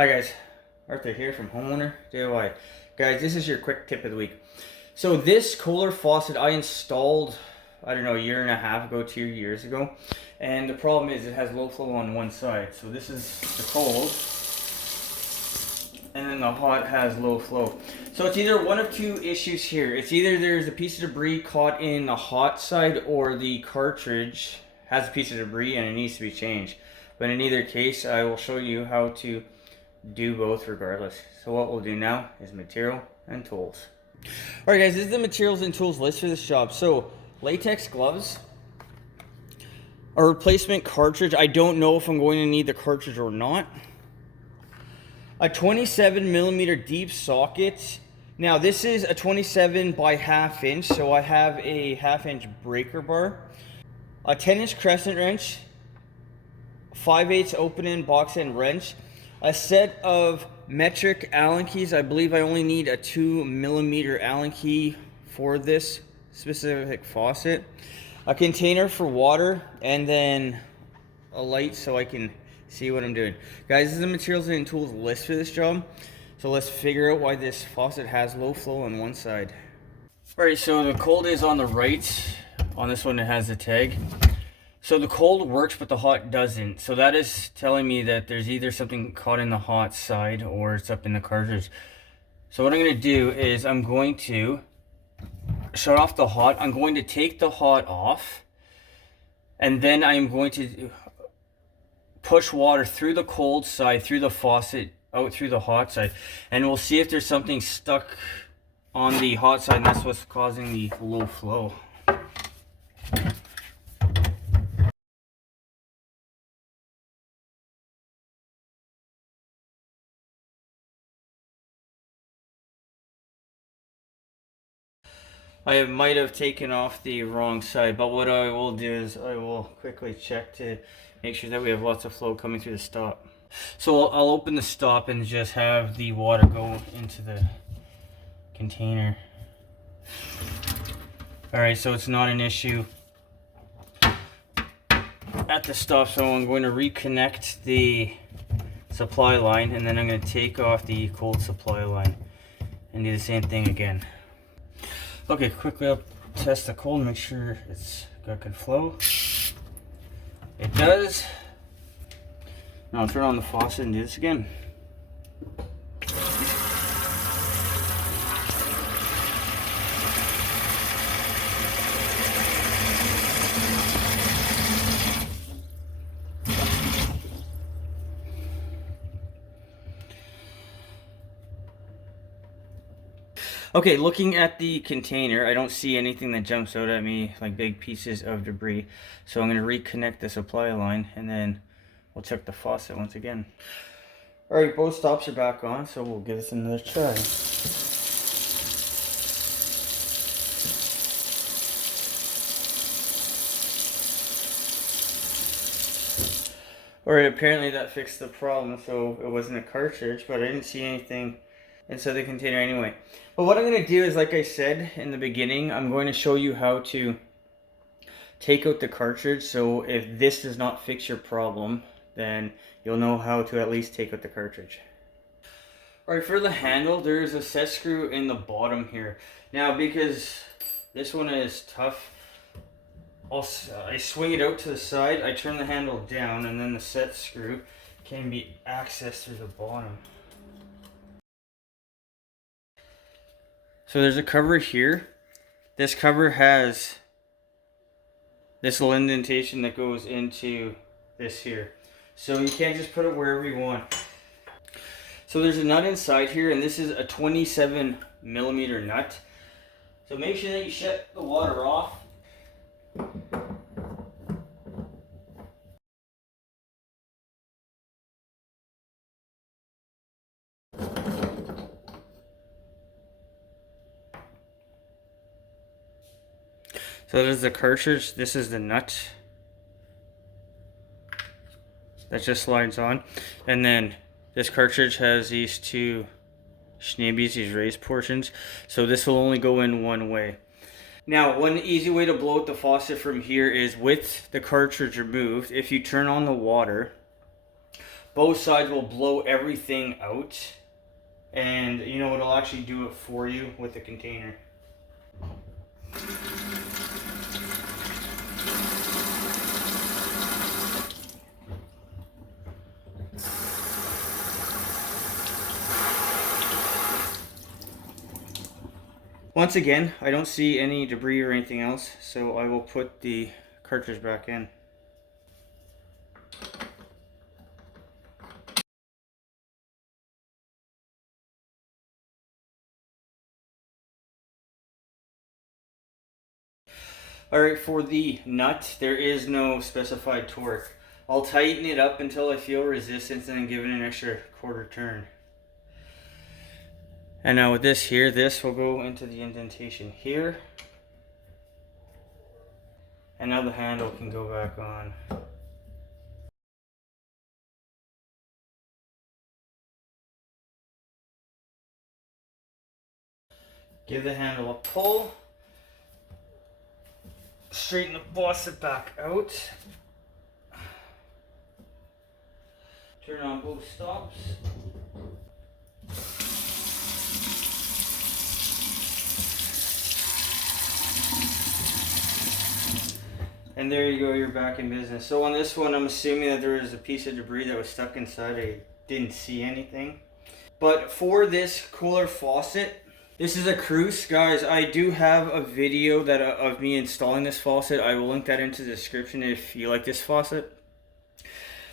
Hi guys, Arthur here from Homeowner DIY. Guys, this is your quick tip of the week. So this Kohler faucet I installed, I don't know, a year and a half ago, 2 years ago. And the problem is it has low flow on one side. So this is the cold, and then the hot has low flow. So it's either one of two issues here. It's either there's a piece of debris caught in the hot side, or the cartridge has a piece of debris and it needs to be changed. But in either case, I will show you how to do both regardless. So what we'll do now is material and tools. Alright guys, this is the materials and tools list for this job. So latex gloves, a replacement cartridge. I don't know if I'm going to need the cartridge or not. A 27mm deep socket. Now this is a 27 by ½ inch, so I have a ½ inch breaker bar. A 10-inch crescent wrench, 5/8 open end box end wrench. A set of metric Allen keys. I believe I only need a 2mm Allen key for this specific faucet. A container for water, and then a light so I can see what I'm doing. Guys, this is the materials and tools list for this job. So let's figure out why this faucet has low flow on one side. Alright, so the cold is on the right. On this one it has a tag. So the cold works, but the hot doesn't. So that is telling me that there's either something caught in the hot side or it's up in the cartridge. So what I'm going to do is I'm going to shut off the hot. I'm going to take the hot off. And then I'm going to push water through the cold side, through the faucet, out through the hot side. And we'll see if there's something stuck on the hot side, and that's what's causing the low flow. I might have taken off the wrong side, but what I will do is I will quickly check to make sure that we have lots of flow coming through the stop. So I'll open the stop and just have the water go into the container. Alright, so it's not an issue at the stop, so I'm going to reconnect the supply line, and then I'm going to take off the cold supply line and do the same thing again. Okay, quickly I'll test the cold and make sure it's got good flow. It does. Now I'll turn on the faucet and do this again. Okay, looking at the container, I don't see anything that jumps out at me like big pieces of debris. So I'm going to reconnect the supply line, and then we'll check the faucet once again. Alright, both stops are back on, so we'll give this another try. Alright, apparently that fixed the problem, so it wasn't a cartridge, but I didn't see anything inside the container anyway. But what I'm going to do is, like I said in the beginning, I'm going to show you how to take out the cartridge. So if this does not fix your problem, then you'll know how to at least take out the cartridge. Alright, for the handle, there's a set screw in the bottom here. Now, because this one is tough, I swing it out to the side, I turn the handle down, and then the set screw can be accessed through the bottom. So there's a cover here. This cover has this little indentation that goes into this here. So you can't just put it wherever you want. So there's a nut inside here, and this is a 27mm nut. So make sure that you shut the water off. So there's the cartridge, this is the nut that just slides on, and then this cartridge has these two schnabbies, these raised portions, so this will only go in one way. Now, one easy way to blow out the faucet from here is with the cartridge removed. If you turn on the water, both sides will blow everything out, and you know it'll actually do it for you with the container. Once again, I don't see any debris or anything else, so I will put the cartridge back in. Alright, for the nut, there is no specified torque. I'll tighten it up until I feel resistance and then give it an extra quarter turn. And now with this here, this will go into the indentation here. And now the handle can go back on. Give the handle a pull. Straighten the faucet back out. Turn on both stops. And there you go, you're back in business. So on this one, I'm assuming that there was a piece of debris that was stuck inside. I didn't see anything. But for this Kohler faucet, this is a Crescent, guys. I do have a video that of me installing this faucet. I will link that into the description if you like this faucet.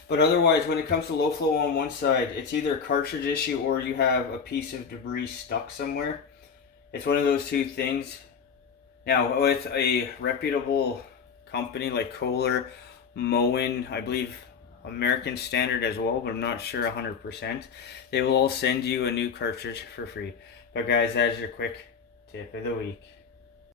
But otherwise, when it comes to low flow on one side, it's either a cartridge issue or you have a piece of debris stuck somewhere. It's one of those two things. Now, with a reputable company like Kohler, Moen, I believe American Standard as well, but I'm not sure 100%. They will all send you a new cartridge for free. But guys, that is your quick tip of the week.